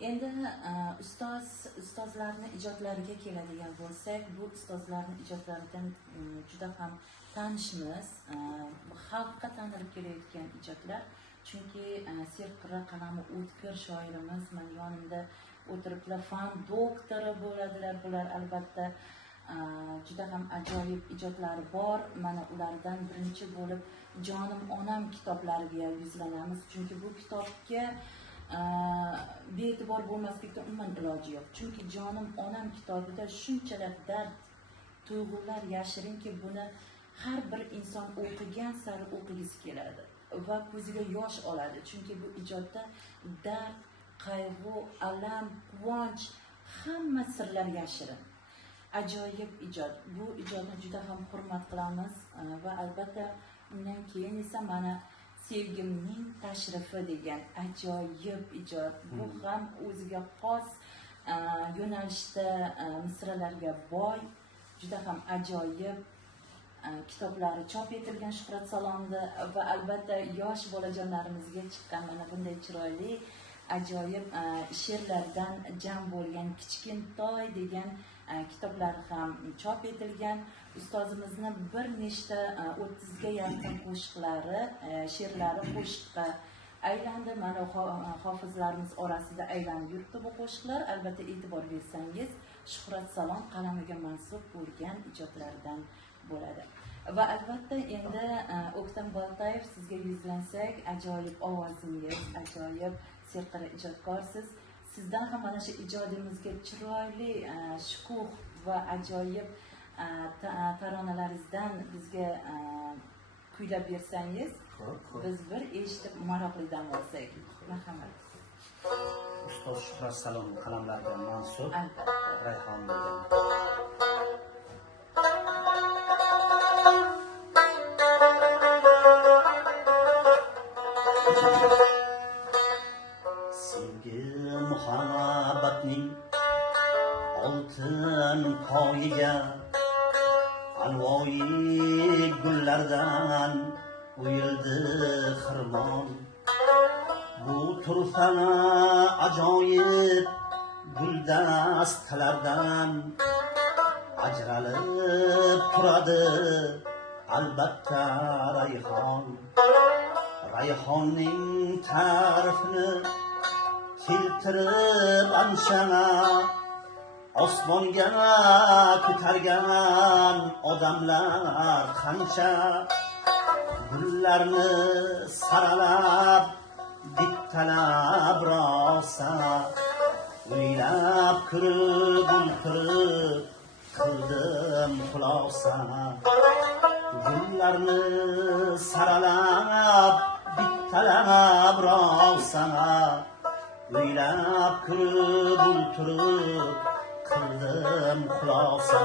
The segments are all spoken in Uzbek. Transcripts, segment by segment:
Endi ustozlarning ijodlariga keladigan bo'lsak, bu ustozlarning ijodlaridan juda ham tanishmiz. Xalqqa tanilib kelayotgan ijodlar. Chunki Serqirra qalami o'tkir shoirimiz mana yonimda o'tiriblar, fan doktori bo'ladilar. Bular albatta juda ham ajoyib ijodlari bor. Mana ulardan birinchi bo'lib Jonim onam kitoblariga yuzlanamiz. Chunki bu kitobga be'tibor bo'lmaslikka umuman iloji yo'q. Chunki Jonim onam kitobida shunchalar dard, tuyg'ular yashirinki, buni har bir inson o'qigan sari o'qigisi keladi va ko'ziga yosh oladi. Chunki bu ijodda dard, qayg'u, alam, quvonch, hamma sirlar yashirin. Ajoyib ijod. Bu ijodni juda ham hurmat qilamiz va albatta undan keyin esa mana Sevgimning tashrifi degan ajoyib ijod. Bu ham o'ziga xos yo'nalishda misralarga boy, juda ham ajoyib kitoblari chop etilgan Shuhrat Salomda va albatta yosh bolajonlarimizga chiqqan mana bunday chiroyli ajoyib she'rlardan jam bo'lgan Kichkintoy degan kitoblari ham chop etilgan. Ustozimizni bir nechta 30 ga yaqin qo'shiqlari, she'rlari qo'shiqqa aylandi. Mana hofizlarimiz orasida aylanib yuribdi bu qo'shiqlar. Albatta e'tibor bersangiz, Shuhrat Salom qalamiga mansub bo'lgan ijodlardan bo'ladi. Va albatta endi O'ktam Boltayev, sizga yuzlansak, ajoyib ovozingiz, ajoyib serqirra ijodkorsiz. Sizdan ham mana shu ijodimizga chiroyli shukuh va ajoyib taronalaringizdan bizga kuylab bersangiz, biz bir eshitib maroqlidan bo'lsak. Marhamat. Ustoz Shuhrat Salom qalamlariga mansub Rayhon degan. Sevgi muhabbatning oltin poyiga alvoyi gullardan o'yildi xirmon. Bu turfana ajoyib guldastalardan ajralib turadi albatta rayhon. Rayhonning ta'rifini keltirib anshana osmonga ko'targan odamlar qancha. Gullarni saralab bittalab rosa o'ylab kirib o'ltirib qildim xulosa. Gullarni saralab bittalab rosa o'ylab kirib o'ltirib qildim xulosa.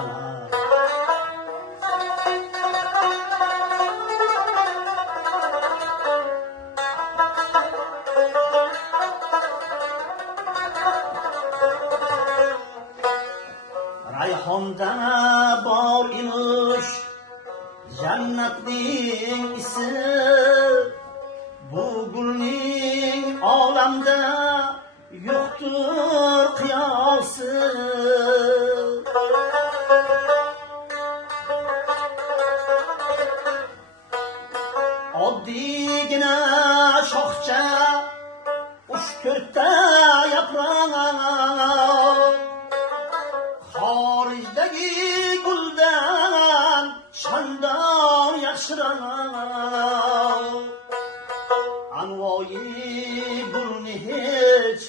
Rayhonda bor emish jannatning isi, bu gulning olamda yo'qdir qiyosi. Oddiygina shoxcha, 3-4 ta yaproq, xorijdagi guldan chandon yaxshiroq. Anvoyi gulni hech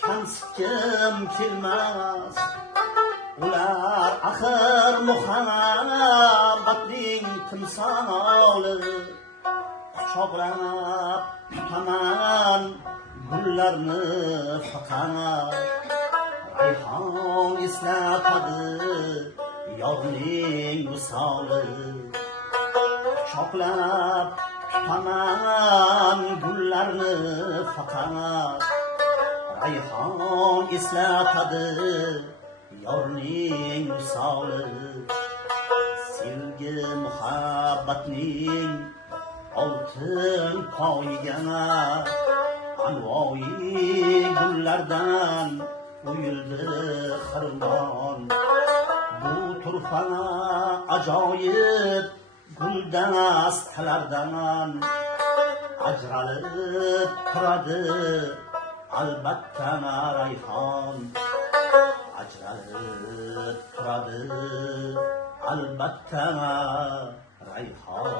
kamsitgim kelmas, ular axir muhabbatning timsoli. Quchoqlab tutaman gullarni faqat, rayhon eslatadi yorning visoli. Quchoqlab tutaman gullarni faqat, rayhon eslatadi yorning visoli. Sevgi muhabbatning oltin poyiga anvoyi gullardan o'yildi xirmon. Bu turfa ajoyib guldastalardan ajralib turadi albatta rayhon. Ajralib turadi albatta rayhon.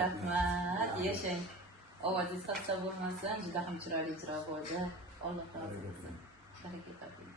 Rahmat, yashang. Ovozingiz xasta bo'lmasin, juda ham chiroyli ijro bo'ldi. Alloh razı olsun. Baraka toping.